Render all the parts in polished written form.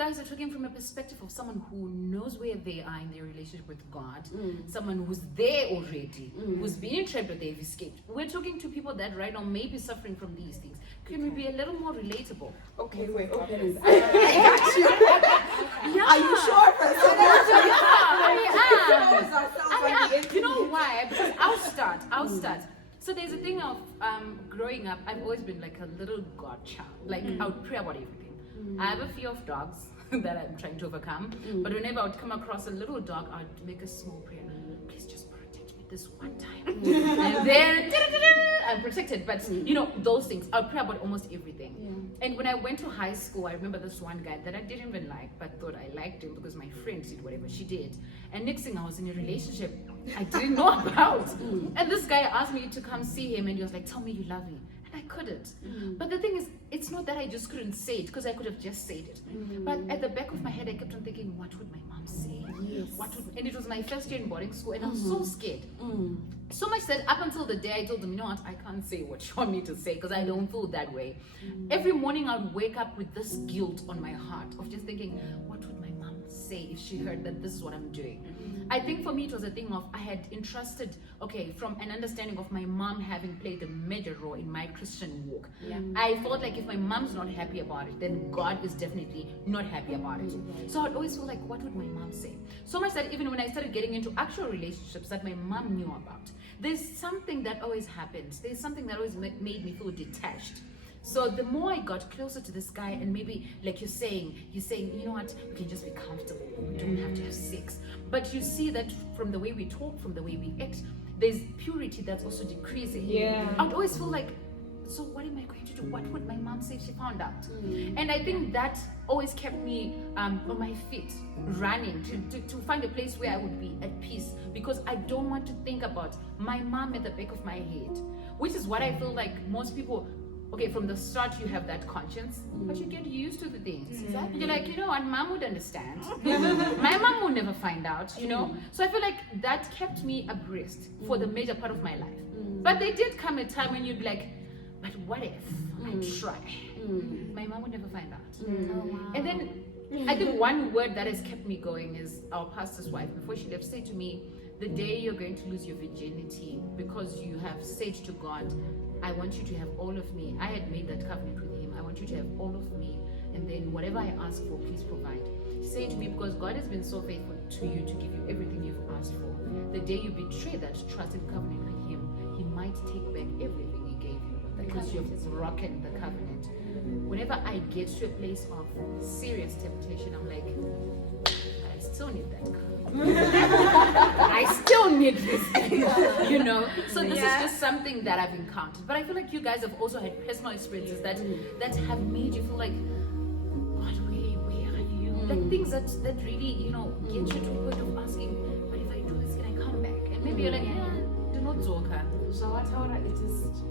guys are talking from a perspective of someone who knows where they are in their relationship with God, someone who's there already, who's been in trouble, they've escaped. We're talking to people that right now may be suffering from these things. Can we be a little more relatable? Okay, wait, okay. I got you. Yeah. Are you sure? I am. You know why? Because I'll start. So there's a thing of growing up, I've always been like a little God child. Like I would pray about everything. I have a fear of dogs that I'm trying to overcome. But whenever I would come across a little dog, I'd make a small prayer. Please just protect me this one time. And then I'm protected. But you know, those things. I'll pray about almost everything. And when I went to high school, I remember this one guy that I didn't even like, but thought I liked him because my friend did whatever she did. And next thing I was in a relationship I didn't know about. And this guy asked me to come see him and he was like, tell me you love me. And I couldn't. But the thing is, it's not that I just couldn't say it, because I could have just said it. But at the back of my head, I kept on thinking, what would my mom say? Yes. And it was my first year in boarding school and I was so scared. So much that up until the day I told them, you know what, I can't say what you want me to say because I don't feel that way. Every morning I would wake up with this guilt on my heart of just thinking, what would my mom say if she heard that this is what I'm doing? I think for me it was a thing of I had entrusted, from an understanding of my mom having played a major role in my Christian walk. I felt like if my mom's not happy about it, then God is definitely not happy about it. So I'd always feel like, what would my mom say? So much that even when I started getting into actual relationships that my mom knew about, there's something that always happens. There's something that always made me feel detached. So the more I got closer to this guy, and maybe like you're saying, you know what, you can just be comfortable. We don't have to have sex. But you see that from the way we talk, from the way we act, there's purity that's also decreasing. I'd always feel like, so what am I going to do? What would my mom say if she found out? And I think that always kept me on my feet, running to find a place where I would be at peace, because I don't want to think about my mom at the back of my head, which is what I feel like most people. Okay, from the start you have that conscience, but you get used to the things. You're like, you know what, mom would understand. My mom would never find out, you know. So I feel like that kept me abreast for the major part of my life. But there did come a time when you'd be like, but what if I try? My mom would never find out. And then I think one word that has kept me going is our pastor's wife, before she left, said to me, the day you're going to lose your virginity because you have said to God, I want you to have all of me. I had made that covenant with him. I want you to have all of me. And then whatever I ask for, please provide. She said to me, because God has been so faithful to you to give you everything you've asked for. The day you betray that trust and covenant with him, he might take back everything he gave you because you've broken the covenant. Whenever I get to a place of serious temptation, I'm like, I still need that God. I still need this thing, you know. So this is just something that I've encountered. But I feel like you guys have also had personal experiences that have made you feel like, God, where are you? Like things that really, you know, get you to the point of asking, but if I do this, can I come back? And maybe you're like, do not zoka. So what it just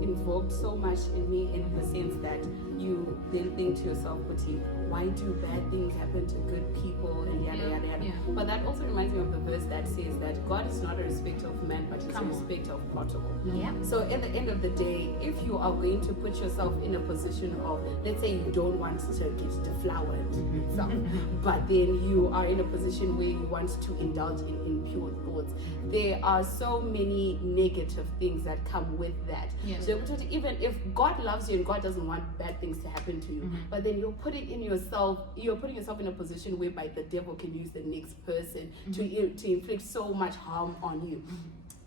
invoked so much in me, in the sense that you then think to yourself, Kuti, why do bad things happen to good people and yada yada yada. But that also reminds me of the verse that says that God is not a respecter of man, but he's a respecter of protocol. So at the end of the day, if you are going to put yourself in a position of, let's say you don't want to get deflowered, but then you are in a position where you want to indulge in impure thoughts, there are so many negative things that come with that. So even if God loves you and God doesn't want bad things to happen to you, but then you're putting yourself in a position whereby the devil can use the next person to inflict so much harm on you.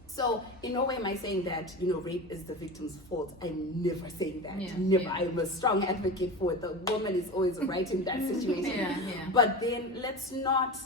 So in no way am I saying that, you know, rape is the victim's fault. I'm never saying that. Never. I'm a strong advocate for it. The woman is always right in that situation. But then let's not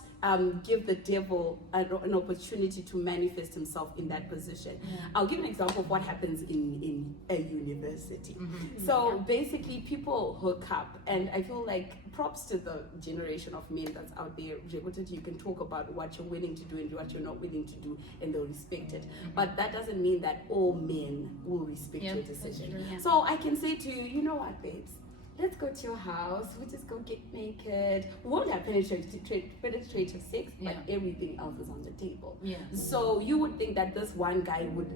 give the devil an opportunity to manifest himself in that position. I'll give an example of what happens in a university. So basically people hook up, and I feel like props to the generation of men that's out there. You can talk about what you're willing to do and what you're not willing to do, and they'll respect it. But that doesn't mean that all men will respect your decision. So I can say to you, you know what, babes? let's go to your house. We'll just go get naked. We won't have penetrative sex, but everything else is on the table. Yeah. So you would think that this one guy would,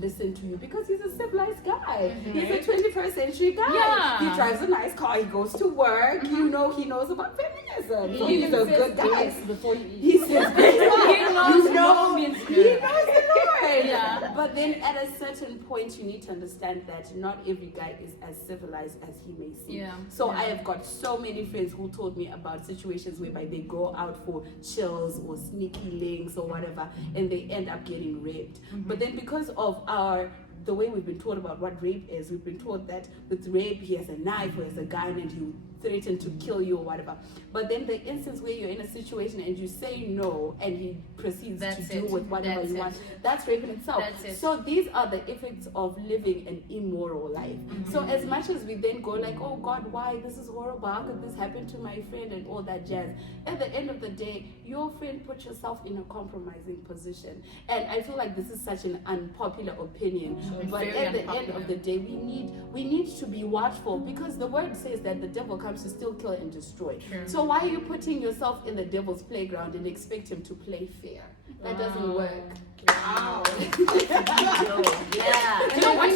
listen to you because he's a civilized guy. He's a 21st century guy. Yeah. He drives a nice car. He goes to work. He knows about feminism. So he's a good guy. Before you eat. He says, He knows the Lord. Yeah. But then at a certain point, you need to understand that not every guy is as civilized as he may seem. Yeah. So I have got so many friends who told me about situations whereby they go out for chills or sneaky links or whatever, and they end up getting raped. But then because of the way we've been taught about what rape is, we've been taught that with rape he has a knife or has a gun and he threaten to kill you or whatever. But then the instance where you're in a situation and you say no and he proceeds to do with whatever you want, that's rape in itself. So these are the effects of living an immoral life. So as much as we then go like, oh God, why? This is horrible. How could this happen to my friend and all that jazz? At the end of the day, your friend put yourself in a compromising position. And I feel like this is such an unpopular opinion. But at the end of the day, we need to be watchful, because the word says that the devil comes to steal, kill, and destroy. So why are you putting yourself in the devil's playground and expect him to play fair? That doesn't work. Wow. Yeah. You know what?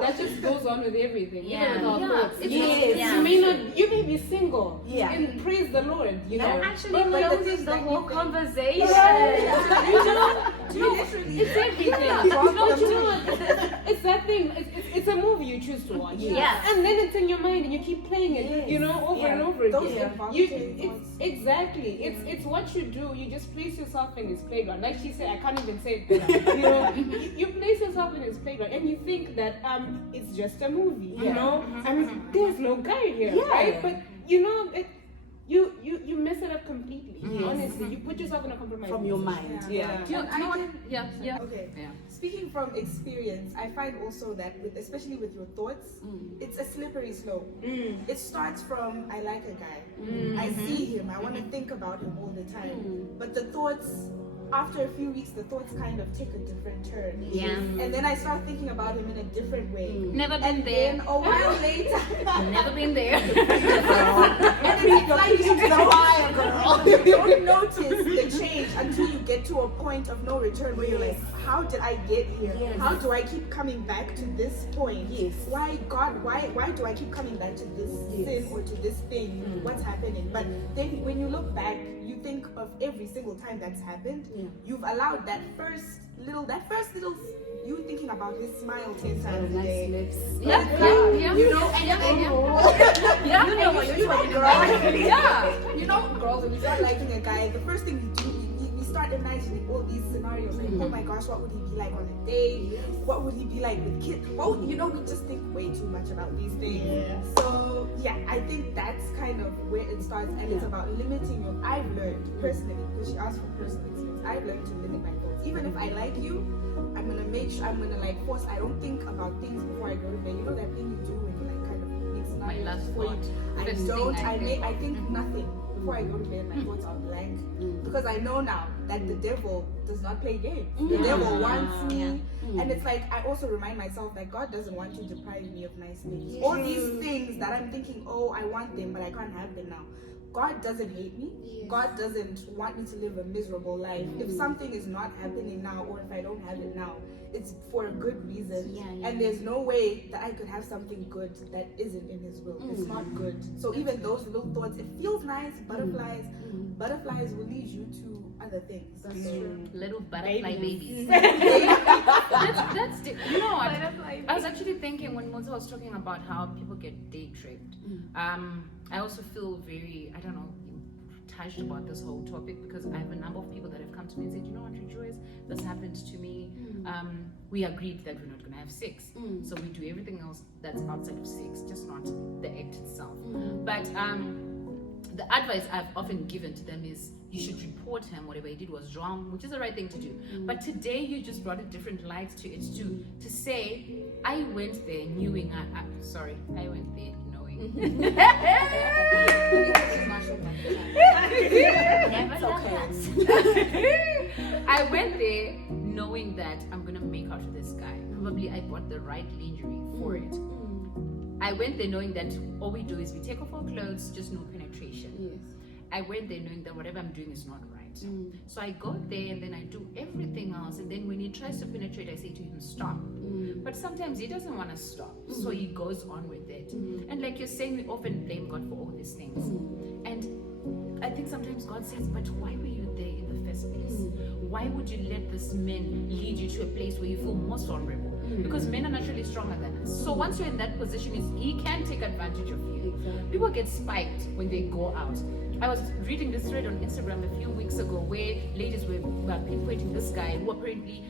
That just goes on with everything. Yeah. Even with our thoughts. Yes. You may be single. Yeah. And praise the Lord. You know. Actually But closes the whole conversation. It's everything. It's that thing. It's a movie you choose to watch. Yes. And then it's in your mind and you keep playing it, over and over again. Exactly. It's what you do. You just place yourself in his playground. Like she said, I can't even say it better. You place yourself in his playground and you think that it's just a movie. I mean, there's no guy here, right? But you mess it up completely. Honestly, you put yourself in a compromise From your mind. Do you know what? Yeah. Okay. Yeah. Speaking from experience, I find also that especially with your thoughts, it's a slippery slope. It starts from I like a guy, I see him, I want to think about him all the time. But the thoughts, after a few weeks, the thoughts kind of take a different turn. Yeah. And then I start thinking about him in a different way. Never been And there. then a while later, Never been there. and it's like you don't notice the change until you get to a point of no return where you're like, how did I get here? How do I keep coming back to this point? Why, God, why do I keep coming back to this sin or to this thing? What's happening? But then when you look back, you think of every single time that's happened. You've allowed that first little you thinking about his smile 10 times a day. Girls, when you start liking a guy, the first thing you do, you start imagining all these scenarios like, oh my gosh, what would he be like on a date? What would he be like with kids? Well, we just think way too much about these things. So I think that's kind of where it starts, and it's about limiting your. I've learned personally, because she asked for personal experience. I've learned to limit my thoughts. Even if I like you, I'm gonna make sure force. I don't think about things before I go to bed. You know that thing you do when you kind of make scenarios before you. I think nothing before I go to bed. My thoughts are blank because I know now that the devil does not play games. The devil wants me, and it's like I also remind myself that God doesn't want to deprive me of nice things. All these things that I'm thinking, oh, I want them, but I can't have them now. God doesn't hate me. God doesn't want me to live a miserable life. If something is not happening now, or if I don't have it now, it's for a good reason. And there's no way that I could have something good that isn't in His will. It's not good. So even those little thoughts, it feels nice, butterflies will lead you to other things. That's true. Little butterfly babies. That's you know what? I was actually thinking when Moza was talking about how people get date raped. I also feel very, touched about this whole topic, because I have a number of people that have come to me and said, you know what, Rejoice, this happened to me. We agreed that we're not going to have sex. So we do everything else that's outside of sex, just not the act itself. But the advice I've often given to them is you should report him. Whatever he did was wrong, which is the right thing to do. But today you just brought a different light to it to say, I went there knowing I went there knowing. I went there knowing that I'm gonna make out with this guy. Probably I bought the right lingerie for it. I went there knowing that all we do is we take off our clothes, just no penetration. Yes. I went there knowing that whatever I'm doing is not right. So I go there and then I do everything else. And then when he tries to penetrate, I say to him, stop. But sometimes he doesn't want to stop. So he goes on with it. And like you're saying, we often blame God for all these things. And I think sometimes God says, but why were you there in the first place? Why would you let this man lead you to a place where you feel most vulnerable? Because men are naturally stronger than us. So once you're in that position, he can take advantage of you. People get spiked when they go out. I was reading this thread on Instagram a few weeks ago where ladies were pinpointing this guy who apparently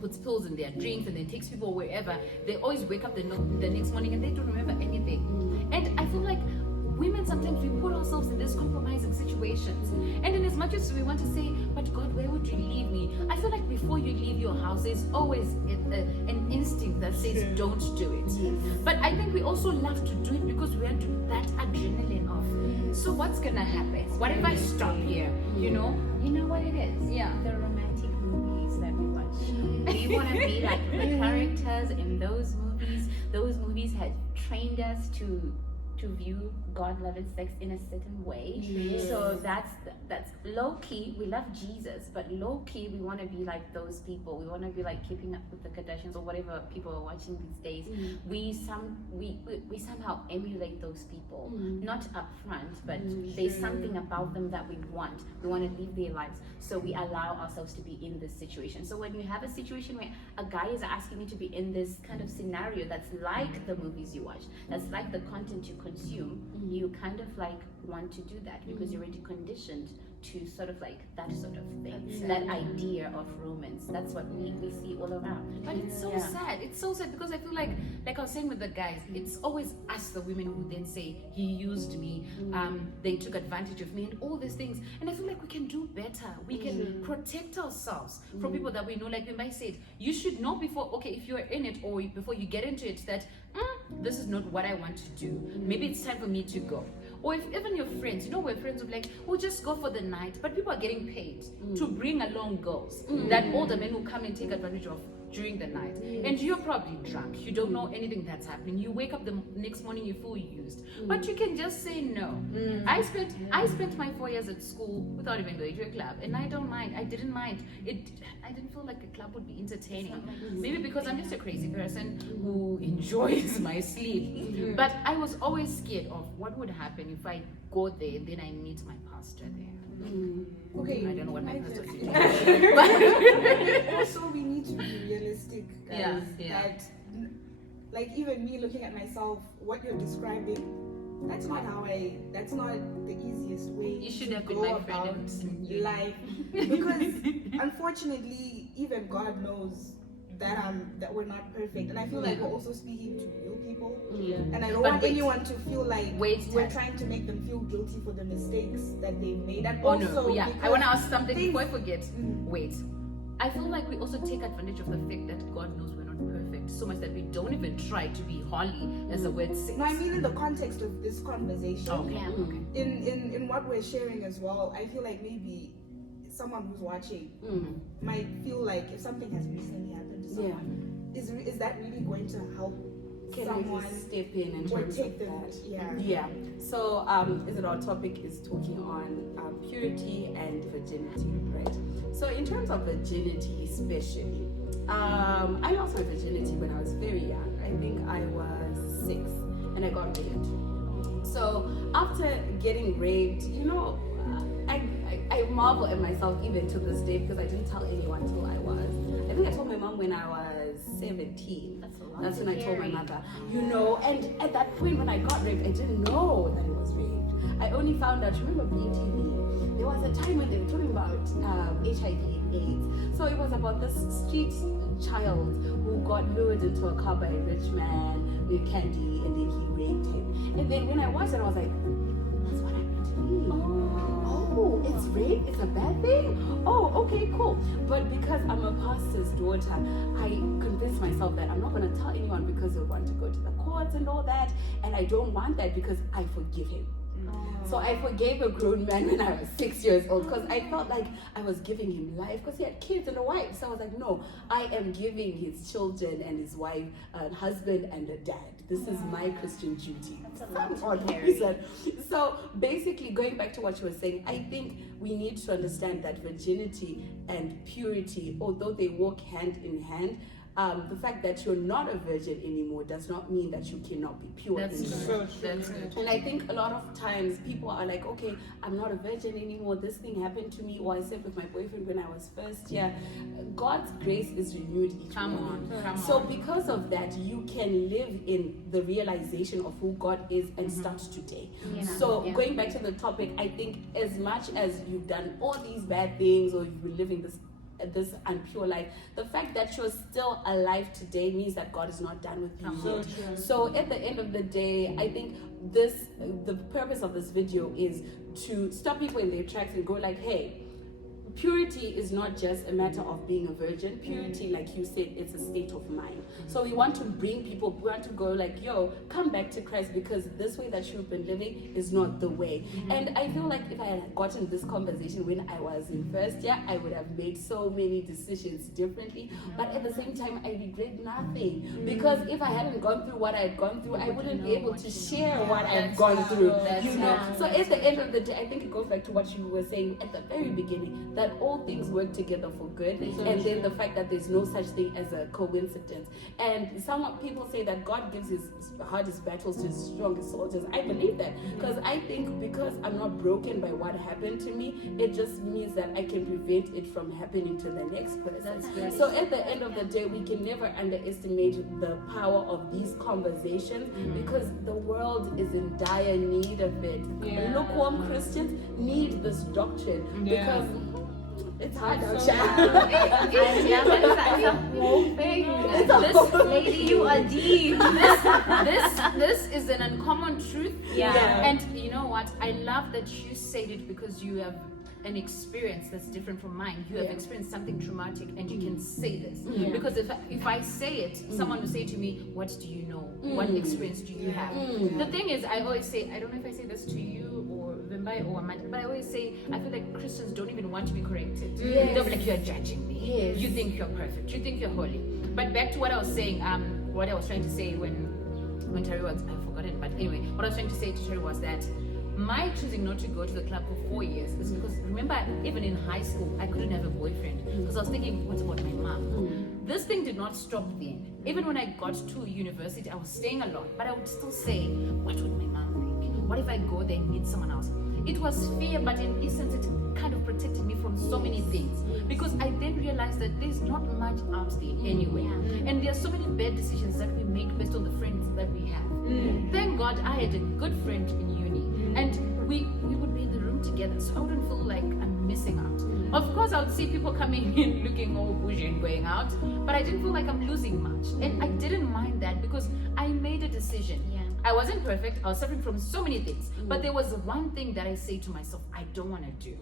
puts pills in their drinks and then takes people wherever. They always wake up the next morning and they don't remember anything. And I feel like women, sometimes we put ourselves in these compromising situations. And in as much as we want to say, but God, where would you leave me? I feel like before you leave your house, there's always an instinct that says, don't do it. But I think we also love to do it because we are that adrenaline of, so what's gonna happen? What if I stop here? You know what it is? Yeah. The romantic movies that we watch. We want to be like the characters in those movies. Those movies had trained us to view God, love, and sex in a certain way. So that's low key. We love Jesus, but low key we want to be like those people. We want to be like Keeping Up with the Kardashians or whatever people are watching these days. We somehow emulate those people, not up front, but there's something about them that we want. We want to live their lives, so we allow ourselves to be in this situation. So when you have a situation where a guy is asking you to be in this kind of scenario that's like the movies you watch, that's like the content you consume, you kind of like want to do that because you're already conditioned to sort of like that sort of thing, that idea of romance. That's what we see all around. But it's so sad. It's so sad because I feel like I was saying with the guys, it's always us, the women, who then say, he used me, they took advantage of me, and all these things. And I feel like we can do better. We can protect ourselves from people that we know. Like we might say, you should know before, okay, if you're in it or before you get into it, that this is not what I want to do. Maybe it's time for me to go. Or if even your friends, where friends will be like, we'll just go for the night, but people are getting paid to bring along girls that older men will come and take advantage of during the night. And you're probably drunk. You don't know anything that's happening. You wake up the next morning, you feel used. But you can just say no. I spent my 4 years at school without even going to a club, and I don't mind. I didn't mind. I didn't feel like a club would be entertaining. Maybe because I'm just a crazy person who enjoys my sleep. But I was always scared of what would happen if I go there, then I meet my pastor there. Okay, I don't know what my pastor did. Also, we need to be realistic, guys. That, like, even me looking at myself, what you're describing, that's not the easiest way You should to have been go my about friend in life. Because unfortunately, even God knows that we're not perfect, and I feel like we're also speaking to real people, and I don't want anyone to feel like we're trying to make them feel guilty for the mistakes that they've made. And also, I want to ask something before I forget. Wait, I feel like we also take advantage of the fact that God knows we're not perfect so much that we don't even try to be holy, as the word says. No, I mean in the context of this conversation, Okay. in what we're sharing as well, I feel like maybe someone who's watching might feel like if something has recently happened to someone, is that really going to help someone step in or terms take of them? that? So our topic is talking on purity and virginity, right? So in terms of virginity especially, I lost my virginity when I was very young. I think I was 6 and I got raped. So after getting raped, I marvel at myself even to this day because I didn't tell anyone till I think I told my mom when I was 17. That's when I told my mother, and at that point when I got raped, I didn't know that it was raped. I only found out, remember BTV? There was a time when they were talking about HIV and AIDS. So it was about this street child who got lured into a car by a rich man with candy, and then he raped him. And then when I watched it, I was like, that's what happened to me. Oh, it's rape? It's a bad thing? Oh, okay, cool. But because I'm a pastor's daughter, I convinced myself that I'm not going to tell anyone because he'll want to go to the courts and all that. And I don't want that because I forgive him. So I forgave a grown man when I was 6 years old because I felt like I was giving him life because he had kids and a wife. So I was like, no, I am giving his children and his wife a husband and a dad. This is my Christian duty. So basically, going back to what you were saying, I think we need to understand that virginity and purity, although they walk hand in hand, the fact that you're not a virgin anymore does not mean that you cannot be pure anymore. And I think a lot of times people are like, okay, I'm not a virgin anymore. This thing happened to me, or I slept with my boyfriend when I was first year. God's grace is renewed each morning. So because of that, you can live in the realization of who God is and start today. Going back to the topic, I think as much as you've done all these bad things or you've been living this unpure life, the fact that you're still alive today means that God is not done with you yet. So at the end of the day, I think the purpose of this video is to stop people in their tracks and go like, hey, purity is not just a matter of being a virgin. Purity, like you said, it's a state of mind. So we want to bring people, we want to go like, yo, come back to Christ because this way that you've been living is not the way. And I feel like if I had gotten this conversation when I was in first year, I would have made so many decisions differently. But at the same time, I regret nothing because if I hadn't gone through what I had gone through, I wouldn't be able to share what I've gone through. So at the end of the day, I think it goes back to what you were saying at the very beginning, that all things work together for good, and then the fact that there's no such thing as a coincidence. And some people say that God gives his hardest battles to his strongest soldiers. I believe that because I think because I'm not broken by what happened to me, it just means that I can prevent it from happening to the next person. So at the end of the day, we can never underestimate the power of these conversations because the world is in dire need of it. Lukewarm Christians need this doctrine because it's hard out here. That's a whole thing. This lady, you are deep. This is an uncommon truth. And you know what? I love that you said it because you have an experience that's different from mine. You have experienced something traumatic and you can say this. Because if I say it, someone will say to me, what do you know? What experience do you have? The thing is, I always say, I don't know if I say this to you or Vimbai or Amanda, but I always say, I feel like Christians don't even want to be corrected. They'll be like, you're judging me. You think you're perfect. You think you're holy. But back to what I was saying, what I was trying to say when Terry was, I've forgotten, but anyway, what I was trying to say to Terry was that my choosing not to go to the club for 4 years is because, remember, even in high school, I couldn't have a boyfriend because I was thinking, what about my mom? This thing did not stop then. Even when I got to university, I was staying a lot, but I would still say, what would my mom think? What if I go there and meet someone else? It was fear, but in essence, it kind of protected me from so many things because I then realized that there's not much out there anyway. And there are so many bad decisions that we make based on the friends that we have. Thank God I had a good friend in uni. And we would be in the room together, so I wouldn't feel like I'm missing out. Of course, I would see people coming in looking all bougie and going out, but I didn't feel like I'm losing much. And I didn't mind that because I made a decision. I wasn't perfect. I was suffering from so many things. But there was one thing that I say to myself, I don't want to do.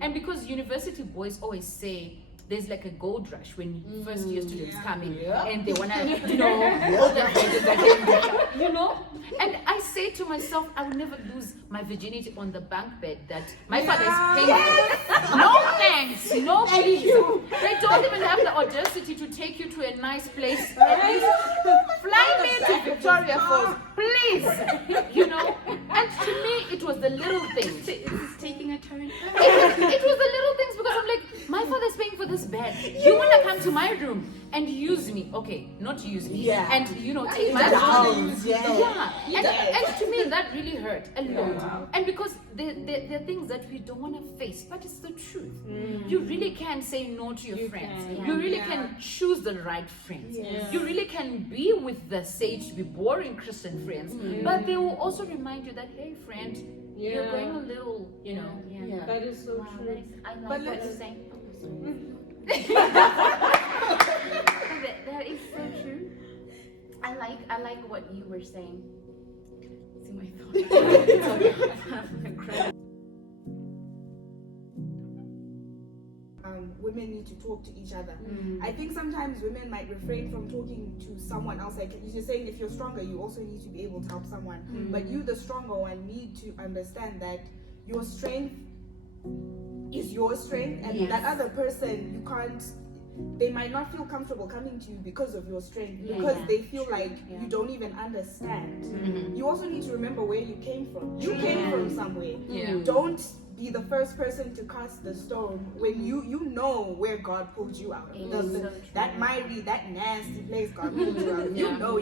And because university boys always say, there's like a gold rush when first year students come in and they want to, all the things that and I say to myself, I will never lose my virginity on the bunk bed that my father is paying. No thanks, no please. They don't even have the audacity to take you to a nice place. At least fly me to Victoria Falls, please. And to me, it was the little things. This is taking a turn. It was the little things because I'm like, my father's paying for this bed. You want to come to my room and use me? Okay, not use me. And take my room. And to me that really hurt a lot. And because there are things that we don't want to face, but it's the truth. You really can say no to your friends. You really can choose the right friends. You really can be with the sage, be boring Christian friends, but they will also remind you that, hey friend, you're going a little, That is so true. I like what you're saying. That is so true. I like what you were saying. See my thoughts. women need to talk to each other. I think sometimes women might refrain from talking to someone else. Like you're saying, if you're stronger, you also need to be able to help someone. But you, the stronger one, need to understand that your strength is your strength, and that other person, you can't. They might not feel comfortable coming to you because of your strength, because they feel like you don't even understand. You also need to remember where you came from. You came from somewhere. Don't be the first person to cast the stone when you know where God pulled you out of. That miry, that nasty place God pulled you out of. You know.